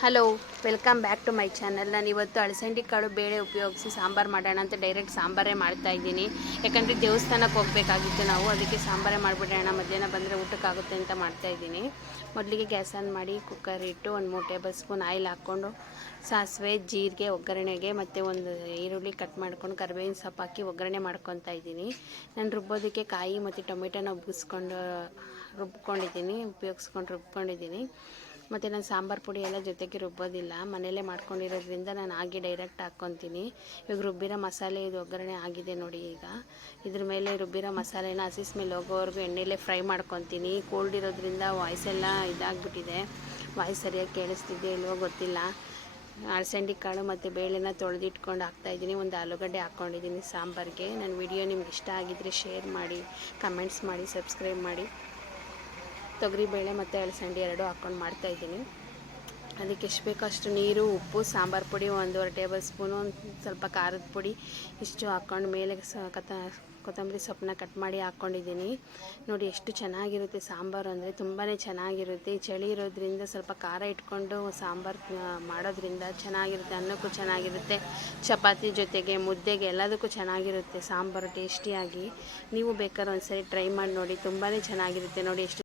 Hello, welcome back to my channel. ನಾನು ಇವತ್ತು ಅಳಸಂದಿ ಕಾಳು ಬೇಳೆ ಉಪಯೋಗಿಸಿ ಸಾಂಬಾರು ಮಾಡೋಣ ಅಂತ ಡೈರೆಕ್ಟ್ ಸಾಂಬಾರೇ ಮಾಡ್ತಾಯಿದ್ದೀನಿ. ಯಾಕಂದರೆ ದೇವಸ್ಥಾನಕ್ಕೆ ಹೋಗಬೇಕಾಗಿತ್ತು ನಾವು, ಅದಕ್ಕೆ ಸಾಂಬಾರೇ ಮಾಡಿಬಿಡೋಣ, ಮಧ್ಯಾಹ್ನ ಬಂದರೆ ಊಟಕ್ಕಾಗುತ್ತೆ ಅಂತ ಮಾಡ್ತಾಯಿದ್ದೀನಿ. ಮೊದಲಿಗೆ ಗ್ಯಾಸ್ ಆನ್ ಮಾಡಿ ಕುಕ್ಕರ್ ಇಟ್ಟು 1-3 ಟೇಬಲ್ ಸ್ಪೂನ್ ಆಯಿಲ್ ಹಾಕ್ಕೊಂಡು ಸಾಸಿವೆ, ಜೀರಿಗೆ ಒಗ್ಗರಣೆಗೆ ಮತ್ತು ಒಂದು ಈರುಳ್ಳಿ ಕಟ್ ಮಾಡ್ಕೊಂಡು ಕರಿಬೇವಿನ ಸೊಪ್ಪು ಹಾಕಿ ಒಗ್ಗರಣೆ ಮಾಡ್ಕೊತಾ ಇದ್ದೀನಿ. ನಾನು ರುಬ್ಬೋದಕ್ಕೆ ಕಾಯಿ ಮತ್ತು ಟೊಮೆಟೊನ ರುಬ್ಕೊಂಡಿದ್ದೀನಿ. ಮತ್ತು ನಾನು ಸಾಂಬಾರು ಪುಡಿ ಎಲ್ಲ ಜೊತೆಗೆ ರುಬ್ಬೋದಿಲ್ಲ, ಮನೆಯಲ್ಲೇ ಮಾಡ್ಕೊಂಡಿರೋದ್ರಿಂದ ನಾನು ಹಾಗೆ ಡೈರೆಕ್ಟ್ ಹಾಕ್ಕೊತೀನಿ. ಇವಾಗ ರುಬ್ಬಿರೋ ಮಸಾಲೆ ಇದು ಒಗ್ಗರಣೆ ಆಗಿದೆ ನೋಡಿ. ಈಗ ಇದ್ರ ಮೇಲೆ ರುಬ್ಬಿರೋ ಮಸಾಲೆನ ಹಸಿ ಸ್ಮೆಲ್ ಹೋಗೋವರೆಗೂ ಎಣ್ಣೆಯಲ್ಲೇ ಫ್ರೈ ಮಾಡ್ಕೊತೀನಿ. ಕೋಲ್ಡ್ ಇರೋದ್ರಿಂದ ವಾಯ್ಸ್ ಎಲ್ಲ ಇದಾಗ್ಬಿಟ್ಟಿದೆ, ವಾಯ್ಸ್ ಸರಿಯಾಗಿ ಕೇಳಿಸ್ತಿದ್ದೆ ಇಲ್ವೋ ಗೊತ್ತಿಲ್ಲ. ಅಳಸಂದಿ ಕಾಳು ಮತ್ತು ಬೇಳೆನ ತೊಳೆದಿಟ್ಕೊಂಡು ಹಾಕ್ತಾಯಿದ್ದೀನಿ. ಒಂದು ಆಲೂಗಡ್ಡೆ ಹಾಕ್ಕೊಂಡಿದ್ದೀನಿ ಸಾಂಬಾರಿಗೆ. ನನ್ನ ವಿಡಿಯೋ ನಿಮ್ಗೆ ಇಷ್ಟ ಆಗಿದ್ದರೆ ಶೇರ್ ಮಾಡಿ, ಕಮೆಂಟ್ಸ್ ಮಾಡಿ, ಸಬ್ಸ್ಕ್ರೈಬ್ ಮಾಡಿ. ತೊಗರಿಬೇಳೆ ಮತ್ತು ಅಳಸಂದಿ ಎರಡೂ ಹಾಕ್ಕೊಂಡು ಮಾಡ್ತಾಯಿದ್ದೀನಿ. ಅದಕ್ಕೆ ಎಷ್ಟು ಬೇಕೋ ಅಷ್ಟು ನೀರು, ಉಪ್ಪು, ಸಾಂಬಾರು ಪುಡಿ 1.5 ಟೇಬಲ್ ಸ್ಪೂನು, ಸ್ವಲ್ಪ ಖಾರದ ಪುಡಿ ಇಷ್ಟು ಹಾಕ್ಕೊಂಡು ಮೇಲೆ ಕೊತ್ತಂಬರಿ ಸೊಪ್ಪನ್ನ ಕಟ್ ಮಾಡಿ ಹಾಕ್ಕೊಂಡಿದ್ದೀನಿ. ನೋಡಿ ಎಷ್ಟು ಚೆನ್ನಾಗಿರುತ್ತೆ ಸಾಂಬಾರು ಅಂದರೆ ತುಂಬಾ ಚೆನ್ನಾಗಿರುತ್ತೆ. ಚಳಿ ಇರೋದ್ರಿಂದ ಸ್ವಲ್ಪ ಖಾರ ಇಟ್ಕೊಂಡು ಸಾಂಬಾರು ಮಾಡೋದ್ರಿಂದ ಚೆನ್ನಾಗಿರುತ್ತೆ. ಅನ್ನಕ್ಕೂ ಚೆನ್ನಾಗಿರುತ್ತೆ, ಚಪಾತಿ ಜೊತೆಗೆ, ಮುದ್ದೆಗೆ ಎಲ್ಲದಕ್ಕೂ ಚೆನ್ನಾಗಿರುತ್ತೆ ಸಾಂಬಾರು ಟೇಸ್ಟಿಯಾಗಿ. ನೀವು ಬೇಕಾದ್ರೆ ಒಂದ್ಸರಿ ಟ್ರೈ ಮಾಡಿ ನೋಡಿ, ತುಂಬಾ ಚೆನ್ನಾಗಿರುತ್ತೆ. ನೋಡಿ ಎಷ್ಟು